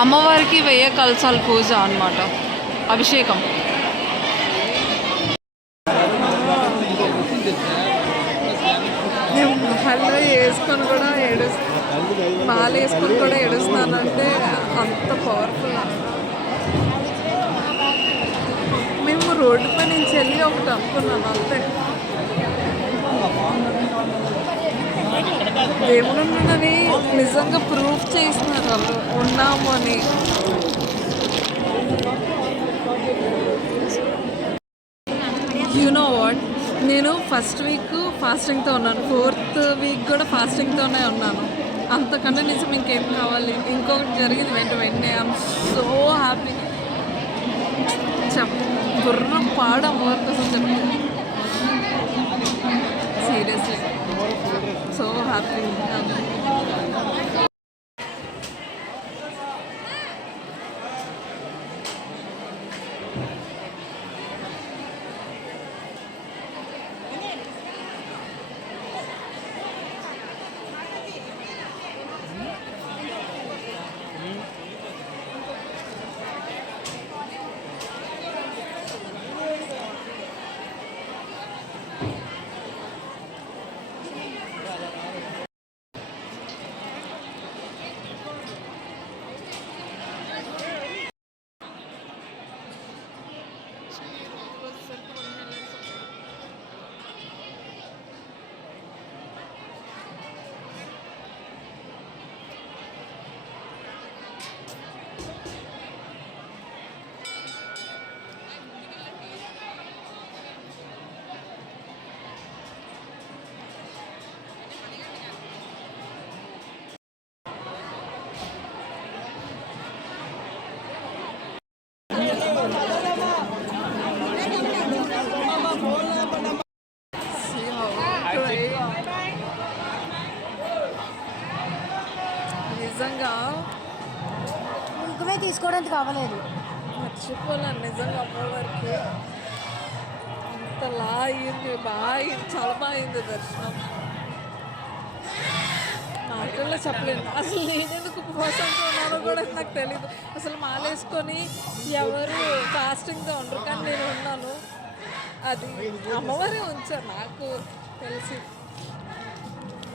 అమ్మవారికి 1000 కలశాల పూజ అన్నమాట, అభిషేకం. నేను హల్వా వేసుకొని కూడా మాల వేసుకొని కూడా ఏడుస్తానంటే అంత పవర్ఫుల్. మేము రోడ్డు పై నుంచి వెళ్ళి ఒకటి అనుకున్నాను అంతే. దేవుడు ఉన్నాడని నిజంగా ప్రూఫ్ చేస్తున్నారు వాళ్ళు, ఉన్నాము అని. యు నో వాట్, నేను ఫస్ట్ వీక్ ఫాస్టింగ్తో ఉన్నాను, 4th వీక్ కూడా ఫాస్టింగ్తోనే ఉన్నాను. అంతకన్నా నిజం ఇంకేం కావాలి. ఇంకొకటి జరిగింది వెంటనే ఐఎమ్ సో హ్యాపీ. గుర్రం పాడు అమ్మవారి కోసం చెప్పింది. Seriously so happy. నిజంగా ఇంకమే తీసుకోవడానికి కావలేదు, మర్చిపోలేను నిజంగా. అమ్మవారికి అంతలా అయింది, బాగా అయింది, చాలా బాగా అయింది దర్శనం. మాటల్లో చెప్పలేను. అసలు నేను ఎందుకు ఉపవాసంతో ఉన్నానో కూడా నాకు తెలీదు. అసలు మాలేసుకొని ఎవరు ఫాస్టింగ్తో ఉండరు, కానీ నేను ఉన్నాను. అది అమ్మవారే ఉంచారు నాకు తెలిసి.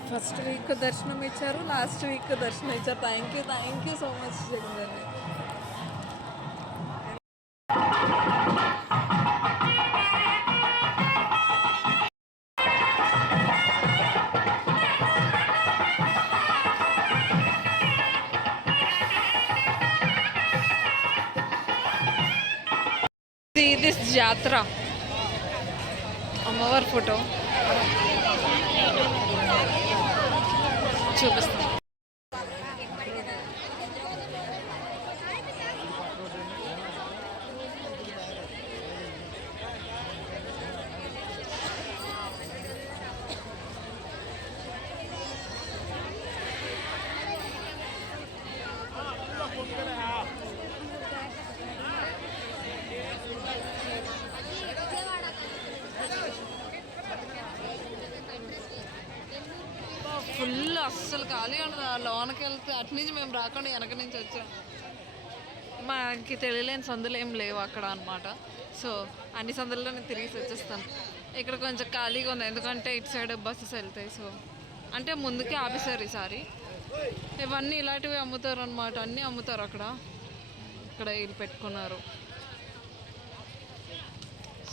ఫస్ట్ వీక్ దర్శనం ఇచ్చారు, లాస్ట్ వీక్ దర్శనం ఇచ్చారు. Thank you so much Jagan. This జాతర అమ్మవారి ఫోటో చూపిస్తాను. ఫుల్ అస్సలు ఖాళీ ఉండదు. లోనకి వెళ్తే అటు నుంచి మేము రాకుండా వెనక నుంచి వచ్చాం. మాకు తెలియలేని సందులు ఏం లేవు అక్కడ అనమాట. సో అన్ని సందుల్లో నేను తిరిగి వచ్చేస్తాను. ఇక్కడ కొంచెం ఖాళీగా ఉంది, ఎందుకంటే ఇటు సైడ్ బస్సెస్ వెళ్తాయి. సో అంటే ముందుకే ఆపేశారు ఈసారి. ఇవన్నీ ఇలాంటివి అమ్ముతారు అనమాట, అన్నీ అమ్ముతారు అక్కడ. ఇక్కడ వీళ్ళు పెట్టుకున్నారు.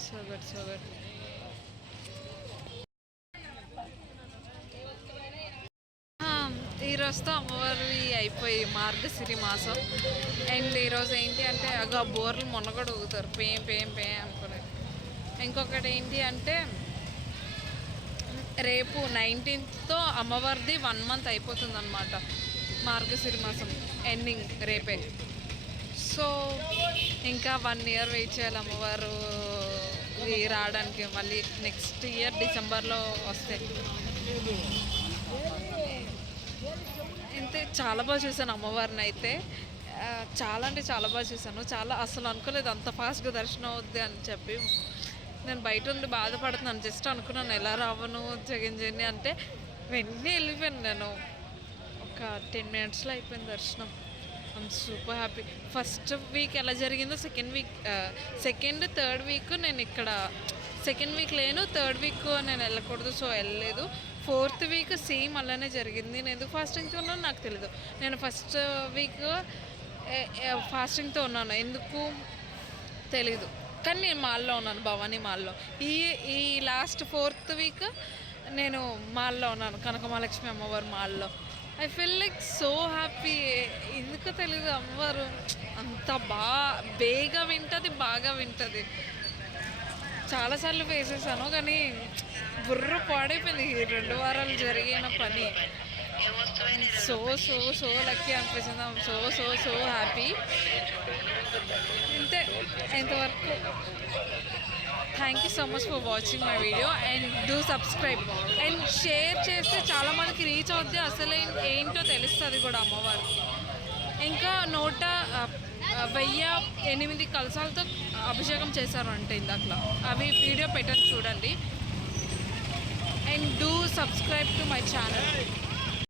So good. ఈరోజుతో అమ్మవారి అయిపోయి మార్గశిరి మాసం. అండ్ ఈరోజు ఏంటి అంటే ఆ బోర్లు మొన్న కూడా ఊగుతారు, పేం అనుకునే. ఇంకొకటి ఏంటి అంటే రేపు 19th అమ్మవారిది 1 month అయిపోతుంది అనమాట. మార్గశిరి మాసం ఎండింగ్ రేపే. సో ఇంకా 1 year వెయిట్ చేయాలి అమ్మవారు రావడానికి. మళ్ళీ నెక్స్ట్ ఇయర్ డిసెంబర్లో వస్తాయి. అంతే, చాలా బాగా చూసాను అమ్మవారిని అయితే. చాలా అంటే చాలా బాగా చూసాను. అసలు అనుకోలేదు అంత ఫాస్ట్గా దర్శనం అవుద్ది అని చెప్పి. నేను బయట ఉండి బాధపడుతున్నాను. జస్ట్ అనుకున్నాను ఎలా రావను జగన్ అంటే వెంటనే వెళ్ళిపోయాను. నేను ఒక 10 minutesలో అయిపోయింది దర్శనం. I'm super happy. First week ఎలా జరిగిందో సెకండ్ థర్డ్ వీక్ నేను ఇక్కడ సెకండ్ వీక్ లేను, థర్డ్ వీక్ నేను వెళ్ళకూడదు, సో వెళ్ళలేదు. ఫోర్త్ వీక్ సేమ్ అలానే జరిగింది. నేను ఎందుకు ఫాస్టింగ్తో ఉన్నాను నాకు తెలీదు. నేను ఫస్ట్ వీక్ ఫాస్టింగ్తో ఉన్నాను, ఎందుకు తెలీదు, కానీ నేను మాల్లో ఉన్నాను, భవానీ మాల్లో. ఈ లాస్ట్ ఫోర్త్ వీక్ నేను మాల్లో ఉన్నాను, కనక మహాలక్ష్మి అమ్మవారు మాల్లో. I feel like so happy. ఎందుకు తెలీదు, అమ్మవారు అంత బాగా వింటుంది. చాలాసార్లు వేసేసాను కానీ బుర్ర పాడైపోయింది ఈ 2 వారాలు జరిగిన పని. సో సో సో లక్కీ అనిపించింది. So so so happy. ఇంతే, ఇంతవరకు. Thank you so much for watching my video and do subscribe and share చేస్తే చాలామందికి రీచ్ అవుద్ది, అసలు ఏంటో తెలుస్తుంది కూడా అమ్మవారికి. ఇంకా 1,008 కలశాలతో అభిషేకం చేశారు అంటే ఇందాకలా, అవి వీడియో పెట్టండి చూడండి. And do subscribe to my channel.